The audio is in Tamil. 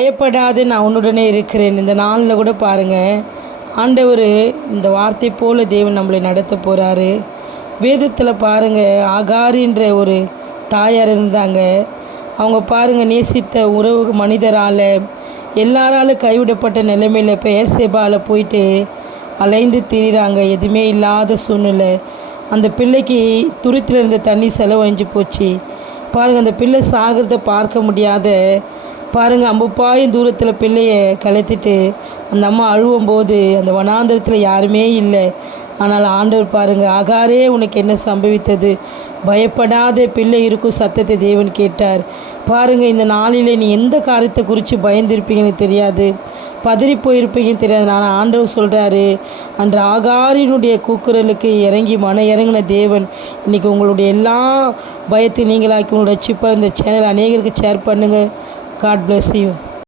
பயப்படாது, நான் உன்னுடனே இருக்கிறேன். இந்த நாளில் கூட பாருங்கள், ஆண்டவர் இந்த வார்த்தை போல் தேவன் நம்மளை நடத்த போகிறாரு. வேதத்தில் பாருங்கள், ஆகாரின்ற ஒரு தாயார் இருந்தாங்க. அவங்க பாருங்கள், நேசித்த உறவு மனிதரால் எல்லாராலும் கைவிடப்பட்ட நிலைமையில் இப்போ ஏசேபாவில் போயிட்டு அலைந்து திரிகிறாங்க. எதுவுமே இல்லாத சூழ்நிலை. அந்த பிள்ளைக்கு துருத்தில் இருந்த தண்ணி செலவழிஞ்சு போச்சு. பாருங்கள், அந்த பிள்ளை சாகிறத பார்க்க முடியாத பாருங்கள், அம்புப்பாயும் தூரத்தில் பிள்ளையை கலைத்திட்டு அந்த அம்மா அழுவும்போது அந்த வனாந்திரத்தில் யாருமே இல்லை. ஆனால் ஆண்டவர் பாருங்கள், ஆகாரே உனக்கு என்ன சம்பவித்தது, பயப்படாத, பிள்ளை இருக்கும் சத்தத்தை தேவன் கேட்டார். பாருங்கள், இந்த நாளில் நீ எந்த காரியத்தை குறித்து பயந்துருப்பீங்கன்னு தெரியாது, பதறி போயிருப்பீங்கன்னு தெரியாது. நான் ஆண்டவர் சொல்கிறாரு, அன்று ஆகாரினுடைய கூக்குரலுக்கு இறங்கி இறங்கின தேவன் இன்றைக்கி உங்களுடைய எல்லா பயத்தையும் நீங்களாக்கி உங்களோட சிப்பை இந்த சேனல் அநேகருக்கு ஷேர் பண்ணுங்கள். God bless you.